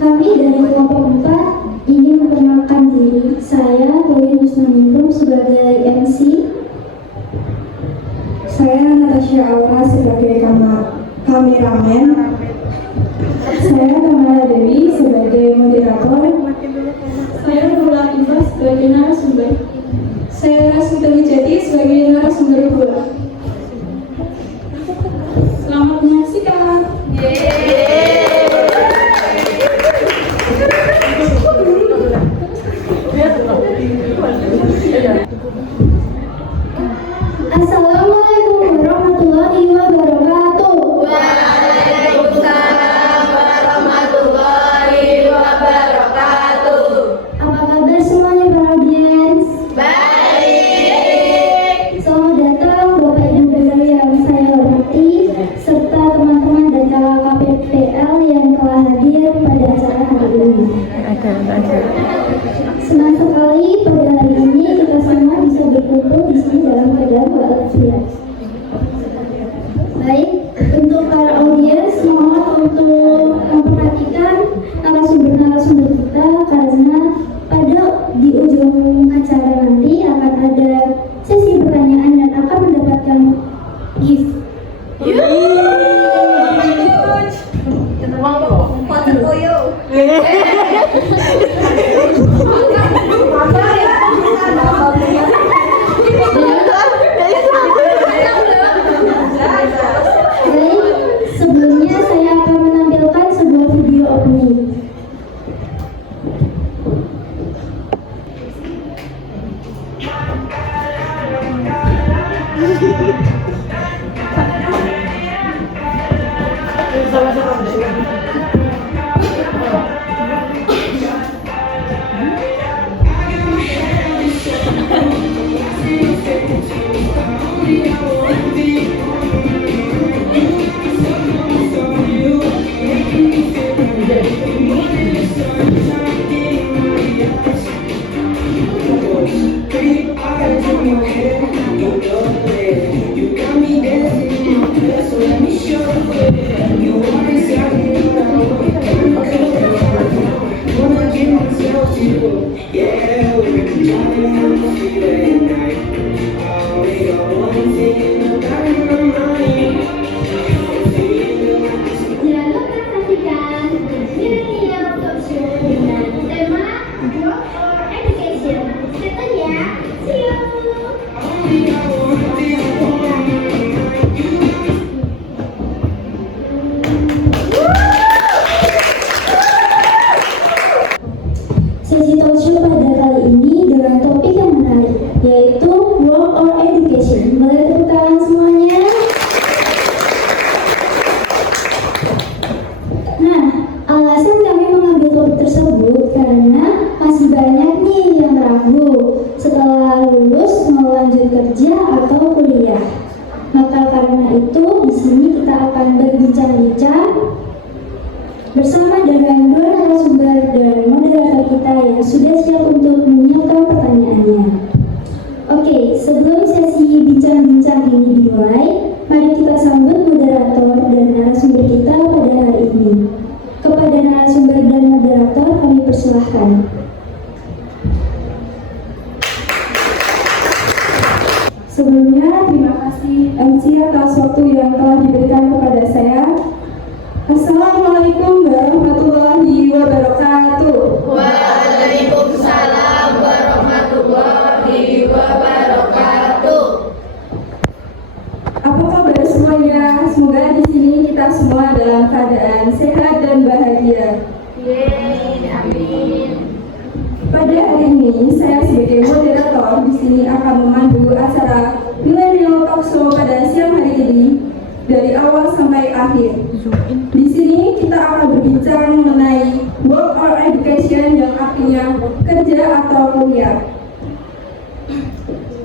Kami dari kelompok 4 ingin memperkenalkan diri. Saya Boyin Husnaningrum sebagai MC. Saya Natasha Aura sebagai kameramen. Saya Kamala Dewi sebagai moderator. Saya Nurul Iva sebagai narasumber. Saya Sutami Jati sebagai narasumber pula. Selamat menyaksikan. Assalamualaikum warahmatullahi wabarakatuh. Waalaikumsalam warahmatullahi wabarakatuh. Apa kabar semuanya para audiens? Baik. Selamat datang Bapak Ibu Guru yang saya hormati serta teman-teman dan kakak KPPL yang telah hadir pada acara hari ini. Senang sekali pada hari ini kita semua bisa berkumpul di sini dalam keadaan walafiat. Baik, untuk para audiens mohon untuk memperhatikan narasumber-narasumber kita karena pada di ujung acara nanti akan ada sesi pertanyaan dan akan mendapatkan gift. Baik, sebelumnya saya akan menampilkan sebuah video opening. Jangan lupa saksikan Millennial Talk Show dengan tema Work or Education. Stay ya, see you. Sesi talk show pada kali ini dengan topik yang menarik, yaitu Work or Education. Boleh tepuk tangan semuanya? Nah, alasan kami mengambil topik tersebut karena masih banyak nih yang ragu setelah lulus mau lanjut kerja atau kuliah. Maka karena itu di sini kita akan berbincang-bincang bersama dengan dua narasumber dan moderator kita yang sudah siap untuk menyiapkan pertanyaannya. Oke, sebelum sesi bincang-bincang ini dimulai, mari kita sambut moderator dan narasumber kita pada hari ini. Kepada narasumber dan moderator kami persilahkan. Sebelumnya terima kasih MC atas waktu yang telah diberikan kepada saya. Assalamualaikum warahmatullahi wabarakatuh. Waalaikumsalam warahmatullahi wabarakatuh. Apa kabar semuanya? Semoga di sini kita semua dalam keadaan sehat dan bahagia. Yeay, amin. Pada hari ini saya sebagai moderator di sini akan memandu acara Millennial Talk Show pada siang hari ini dari awal sampai akhir. Di sini kita akan berbincang mengenai work or education yang artinya kerja atau kuliah.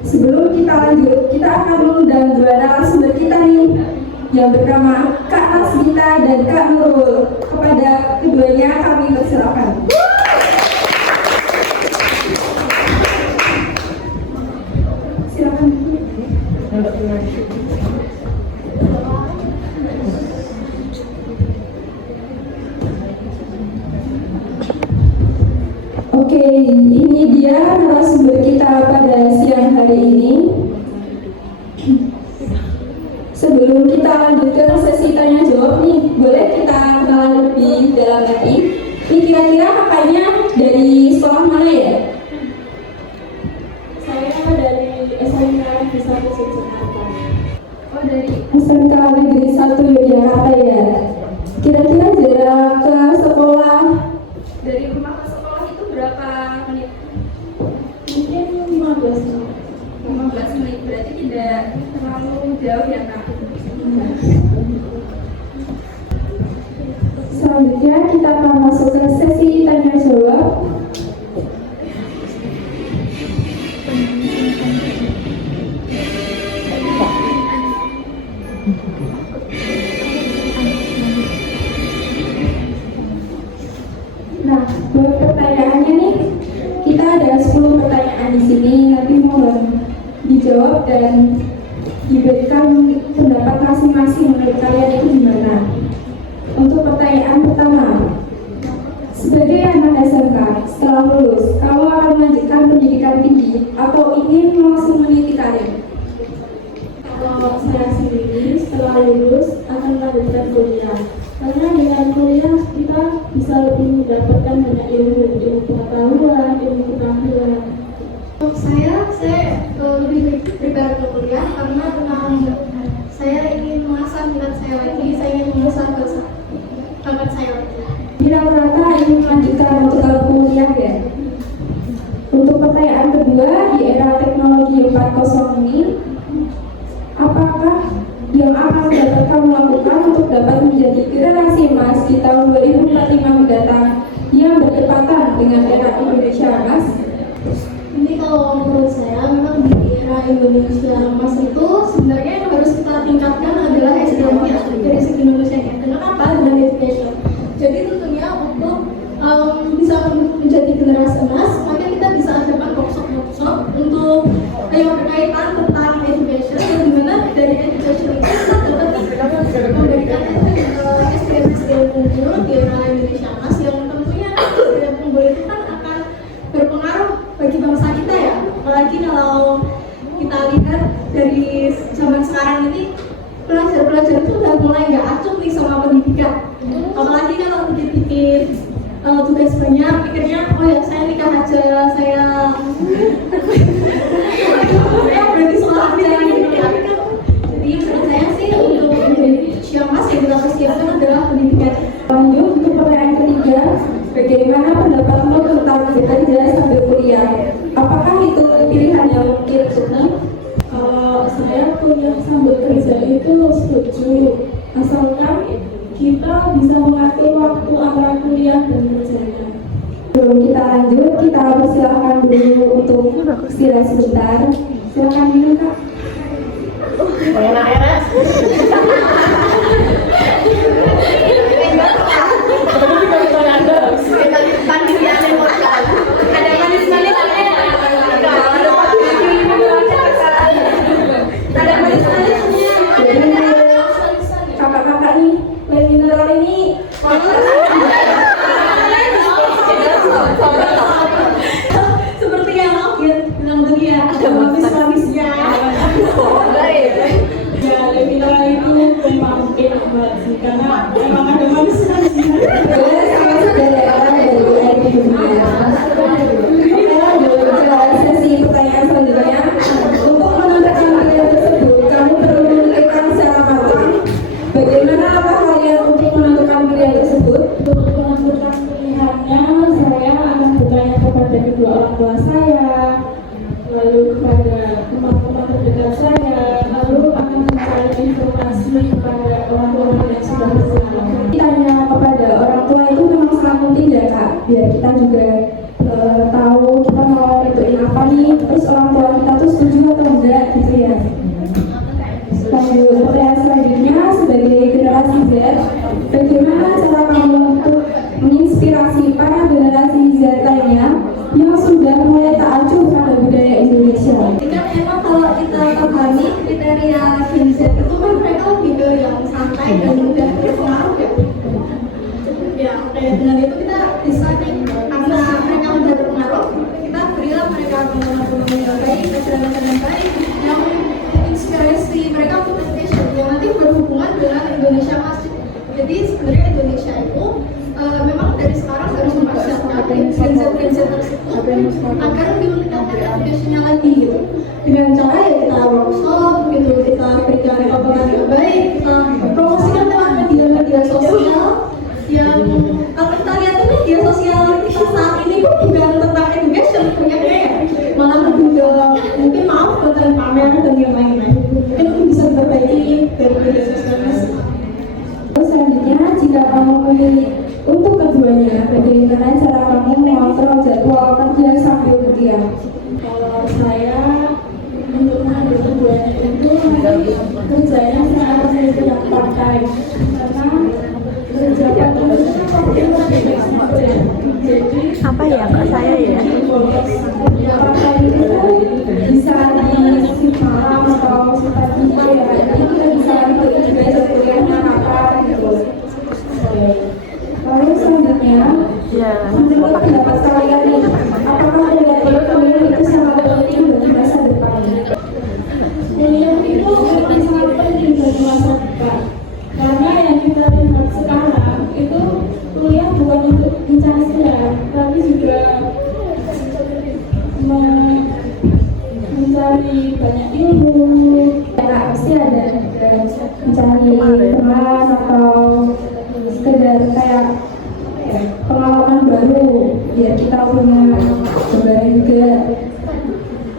Sebelum kita lanjut, kita akan mengundang dua narasumber kita nih yang bernama Kak Asmita dan Kak Nurul. Kepada keduanya kami persilakan. Silakan. ini dia narasumber kita pada siang hari ini. Sebelum kita lanjut ke sesi tanya jawab nih, boleh kita kenalan lebih dalam lagi. Ini kira-kira kakaknya dari sekolah mana ya? Saya dari SMK Negeri 1 Yogyakarta. Oh, dari SMK Negeri 1 Yogyakarta ya. Kira-kira jarak ke sekolah dari rumah ke sekolah itu berapa menit? Mungkin 15 menit. 15 menit, berarti tidak terlalu jauh ya kak. Selanjutnya kita akan masuk ke sesi tanya jawab. Nah, buat pertanyaannya nih, kita ada 10 pertanyaan di sini. Nanti mohon dijawab dan diberikan pendapat masing-masing menurut kalian itu gimana. Untuk pertanyaan pertama, sebagai anak SMK setelah lulus, kamu akan melanjutkan pendidikan tinggi atau ingin langsung meniti karir? Kalau saya sendiri setelah lulus akan melanjutkan kuliah. Karena dengan kuliah kita bisa lebih mendapatkan banyak ilmu pengetahuan, ilmu keterampilan. Untuk saya lebih prepare ke kuliah karena saya ingin mengasah minat saya lagi, saya ingin mengasah bakat saya lagi. Rata-rata ingin melanjutkan untuk kuliah ya. Untuk pertanyaan kedua, di era teknologi 4.0 ini, apakah yang akan dapat kamu lakukan untuk dapat menjadi generasi emas di tahun 2045 mendatang yang bertepatan dengan era Indonesia emas? Ini kalau menurut saya memang di era Indonesia emas itu sebenarnya yang harus kita tingkatkan adalah SDM-nya dari segi Indonesia-nya. Kenapa? Dengan education. Jadi tentunya untuk bisa menjadi generasi emas, maka kita bisa adakan workshop untuk yang berkaitan tentang education, dan dimana dari education itu kita dapat memberikan SDM unggul di era Indonesia emas yang tentunya SDM unggul itu kan akan berpengaruh bagi bangsa kita ya. Apalagi kalau kita lihat dari zaman sekarang ini pelajar-pelajar itu udah mulai nggak acuh nih sama pendidikan. Apalagi kalau pikir-pikir tugas banyak, pikirnya oh ya saya nikah aja, saya berarti sekolah aja gitu ya. Jadi menurut saya sih untuk Indonesia emas yang kita persiapkan adalah pendidikan. Lanjut untuk pertanyaan ketiga, bagaimana pendapatmu tentang bekerja sambil kuliah? Apakah itu pilihan yang mungkin untukmu? Kalau saya kuliah sambil kerja itu setuju, asalkan kita bisa mengatur waktu antara kuliah dan kerjanya. Sebelum kita lanjut, kita persilahkan dulu untuk istirahat sebentar. Silakan minum kak. Enak ya. Kakak-kakak nih, main mineral ini Seperti yang bilang tadi ya, ada manis-manisnya. Ya, mineral itu memang mungkin buat sih, karena memang ada manis-manisnya. Sesi pertanyaan selanjutnya. Untuk menentukan pilihan tersebut, kamu perlu memikirkan secara matang bagaimana langkah kalian untuk menentukan pilihan tersebut. Untuk menentukan pilihannya, saya akan bertanya kepada kedua orang tua saya, lalu kepada teman-teman terdekat saya, lalu akan mencari informasi kepada orang-orang yang sudah berpengalaman. Tanya kepada orang tua itu memang sangat penting ya kak, biar kita juga tahu kita mau nentuin apa nih, terus orang tua kita tuh setuju atau enggak gitu ya. Lanjut, pertanyaan selanjutnya, sebagai generasi Z, bagaimana cara kamu untuk menginspirasi para generasi Z lainnya yang sudah mulai tak acuh pada budaya Indonesia? Jika memang kalau kita pahami kriteria Gen Z itu kan mereka lebih ke yang santai dan mudah berpengaruh ya. Ya, kayak dengan itu kita bisa nih, karena mereka mudah berpengaruh, teman-teman yang baik, pelajaran yang baik yang menginspirasi mereka untuk education yang nanti berhubungan dengan Indonesia Masjid. Jadi sebenarnya Indonesia itu memang dari sekarang harus mempersiapkan Gen Z tersebut agar lebih meningkatkan education-nya lagi gitu. Dengan cara ya kita workshop gitu, kita berikan omongan yang baik, kita promosikan lewat media sosial yang kalau kita lihat tuh media sosial kita saat ini pun bukan tentang education banyaknya ya, malah lebih ke mungkin konten pamer dan yang lain-lain. Mungkin itu bisa diperbaiki dari media sosial. Selanjutnya, jika kamu memilih untuk keduanya, bagaimana cara kamu mengontrol jadwal kerja sambil kuliah? Kalau saya untuk mengambil keduanya itu nanti kerjanya saya akan yang part time karena kerja part time itu kan waktu lebih fleksibel ya. Jadi apa ya kak saya ya? yang part time itu bisa di shift malam atau shift pagi ya. Jadi kita bisa pilih juga kuliahnya kapan gitu. Lalu selanjutnya, menurut pendapat kalian nih, apakah kuliah itu sangat penting bagi masa depan? Kuliah itu memang sangat penting bagi masa depan. Karena yang kita lihat sekarang itu kuliah bukan untuk mencari gelar, tapi juga mencari banyak ilmu. Ya, pasti ada mencari teman atau sekedar kayak pengalaman baru biar kita punya gambaran juga.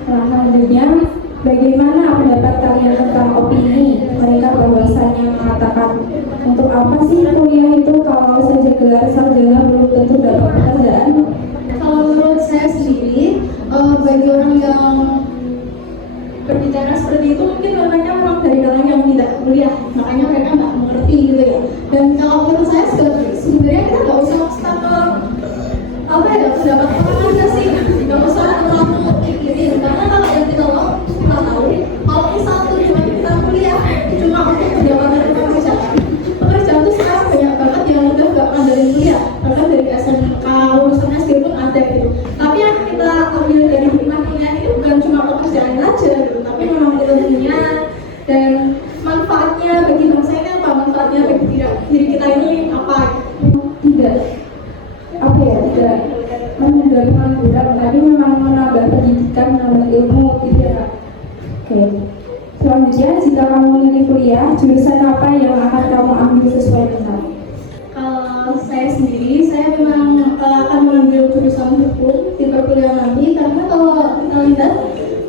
Nah, selanjutnya bagaimana pendapat kalian tentang opini mereka bahwasanya mengatakan untuk apa sih kuliah itu kalau saja gelar sarjana belum tentu dapat pekerjaan? Kalau menurut saya sendiri, bagi orang yang berbicara seperti itu mungkin mereka memang dari kalangan yang tidak kuliah, makanya mereka nggak mengerti gitu ya. Dan kalau menurut saya sebenarnya kita nggak usah maksa ke apa ya pendapat orang aja sih, nggak usah terlalu pikirin karena kalau yang kita tahu kalau misal tujuan kita kuliah cuma untuk mendapatkan pekerjaan tuh sekarang banyak banget yang udah nggak dari kuliah, bahkan dari SMK lulusan SD pun ada gitu. Tapi yang kita ambil dari hikmah kuliah ini bukan cuma pekerjaan aja gitu, tapi memang ilmunya dan manfaatnya bagi bangsa ini apa, manfaatnya bagi diri kita ini apa? Tidak apa ya, tidak menghindari pengangguran, tapi memang menambah pendidikan, menambah ilmu gitu ya. Oke. Selanjutnya, jika kamu memilih kuliah, jurusan apa yang akan kamu ambil sesuai minat? Kalau saya sendiri, saya memang akan mengambil jurusan hukum di perkuliahan nanti karena kalau kita lihat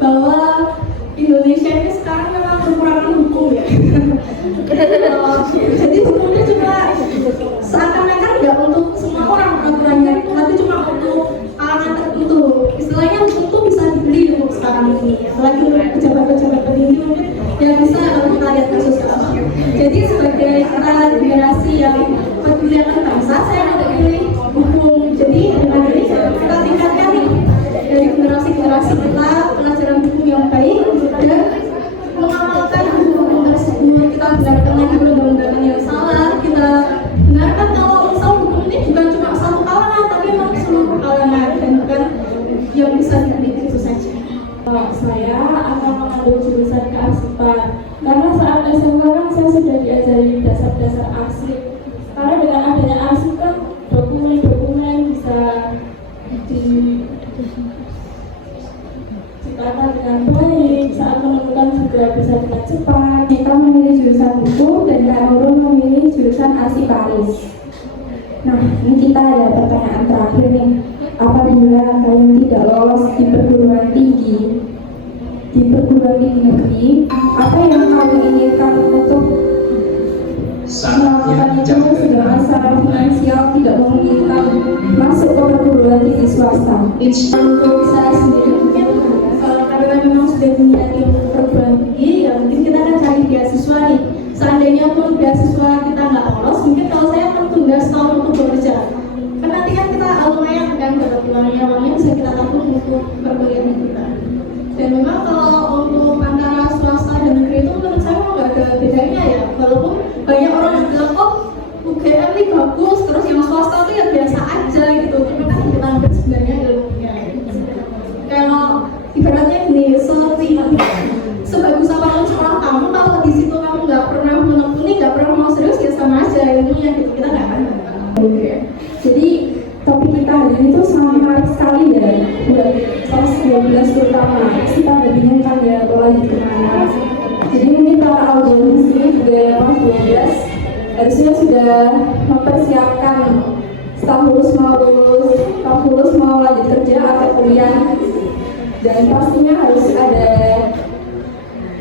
bahwa Indonesia ini sekarang memang kekurangan hukum ya. Jadi hukumnya cuma seakan-akan nggak untuk semua orang peraturannya, tapi cuma untuk kalangan tertentu. Istilahnya hukum tuh bisa dibeli untuk sekarang ini, apalagi untuk pejabat-pejabat tertinggi mungkin yang bisa kita lihat kasus apa. Jadi sebagai kita generasi yang peduli akan bangsa, saya memilih hukum. Jadi dengan ini kita tingkatkan nih dari generasi-generasi kita pelajaran hukum yang baik dan mengamalkan hukum tersebut. Kita benarkan lagi undang-undang yang salah, kita benarkan kalau misal hukum ini bukan cuma satu kalangan tapi memang seluruh kalangan dan bukan yang bisa dipilih itu saja. Saya akan mengambil jurusan kearsipan karena saat SMA kan saya sudah diajari dasar-dasar arsip. Karena dengan adanya arsip kan dokumen-dokumen bisa diciptakan dengan baik, saat menemukan juga bisa dengan cepat. Kita memilih jurusan hukum dan Kak Nurul memilih jurusan arsiparis. Nah, ini kita ada pertanyaan terakhir nih. Apabila kalian tidak lolos di perguruan tinggi negeri, apa yang kamu inginkan untuk melakukan itu sedangkan secara finansial tidak memungkinkan masuk ke perguruan tinggi swasta? Untuk saya sendiri mungkin karena memang sudah dimiliki perguruan tinggi, ya mungkin kita akan cari beasiswa nih. Seandainya pun beasiswa kita nggak lolos, mungkin kalau saya akan tunda setahun untuk bekerja. Kan nanti kan kita lumayan kan dapat uangnya bisa kita tabung untuk perkuliahan kita. Dan memang kalau untuk antara swasta dan negeri itu menurut saya memang nggak ada bedanya ya. Walaupun banyak orang yang bilang oh UGM ini bagus, terus yang swasta itu ya biasa aja gitu. Cuma kan kita ambil sebenarnya ilmunya. Kalau ibarat ya. Jadi topik kita hari ini tuh sangat menarik sekali ya buat kelas 12 terutama. Kita nggak bingung kan ya mau lanjut kemana. Jadi mungkin para audiens ini juga kelas 12 harusnya sudah mempersiapkan staf lulus mau lanjut kerja atau kuliah, dan pastinya harus ada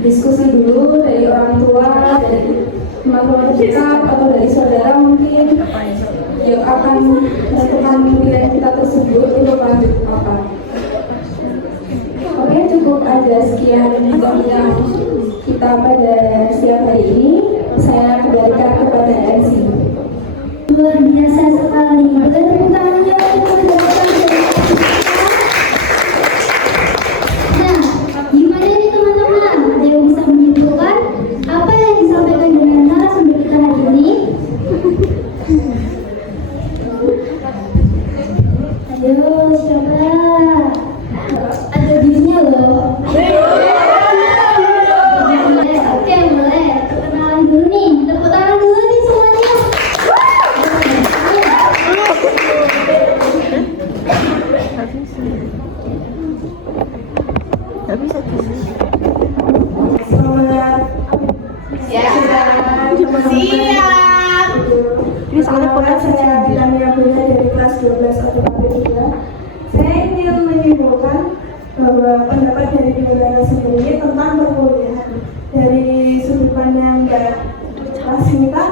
diskusi dulu dari orang tua, dari teman-teman terdekat atau dari saudara mungkin yang akan menentukan pilihan kita tersebut untuk lanjut apa. Oke, cukup aja sekian bincang kita pada siang hari ini. Saya kembalikan kepada MC. Luar biasa sekali. Tepuk tangannya untuk mendapatkan. Nah, gimana nih teman-teman? Ada yang bisa menyimpulkan apa yang disampaikan dengan narasumber kita hari ini? Ayo, siapa? Ada dirinya loh. Oke, boleh. Perkenalan dulu nih. Tepuk tangan dulu nih semuanya. Saya Diania Bunda dari kelas 12 ATKP 3. Saya ingin menyimpulkan bahwa pendapat dari Bunda sendiri tentang perkuliahan dari sudut pandang Mbak Rasmita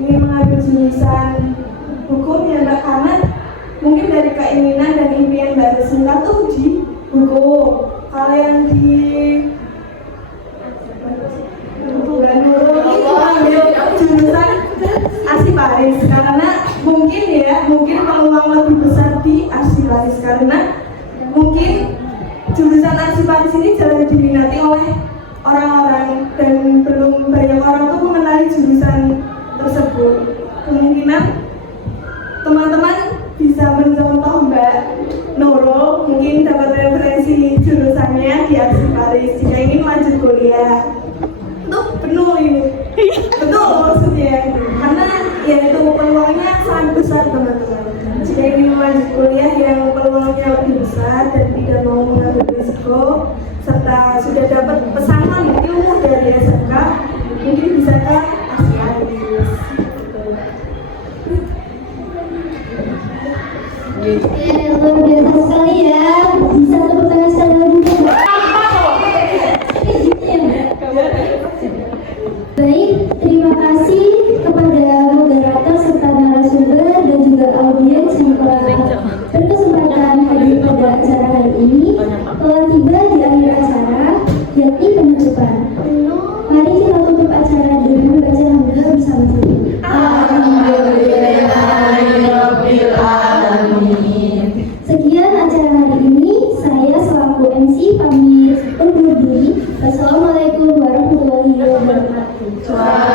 ingin mengambil jurusan hukum ya Mbak, karena mungkin dari keinginan dan impian Mbak Rasmita tuh di hukum. Kalau yang di bulan Nurul itu ambil jurusan arsiparis karena mungkin peluang lebih besar di arsiparis, karena mungkin jurusan arsiparis ini jarang diminati oleh orang-orang dan belum banyak orang tuh mengenali jurusan tersebut. Kemungkinan teman-teman bisa mencontoh Mbak Nurul, mungkin dapat referensi jurusannya di arsiparis jika ingin lanjut kuliah. Itu penuh ini, betul maksudnya, karena ya itu peluangnya sangat besar teman-teman. Jika ingin lanjut kuliah yang peluangnya lebih besar dan tidak mau mengambil risiko serta sudah dapat pesangon ilmu dari SMK, mungkin bisa ke arsiparis. Luar biasa sekali ya. Bisa tepuk tangan sekali lagi. Baik, terima kasih kepada moderator serta narasumber dan juga audiens yang telah berkesempatan hadir pada acara hari ini. Telah tiba di akhir acara, yakni penutupan. Mari kita tutup acara dengan membaca hamdalah bersama-sama. Sekian acara hari ini. Saya selaku MC pamit undur diri. Wassalamualaikum warahmatullahi wabarakatuh.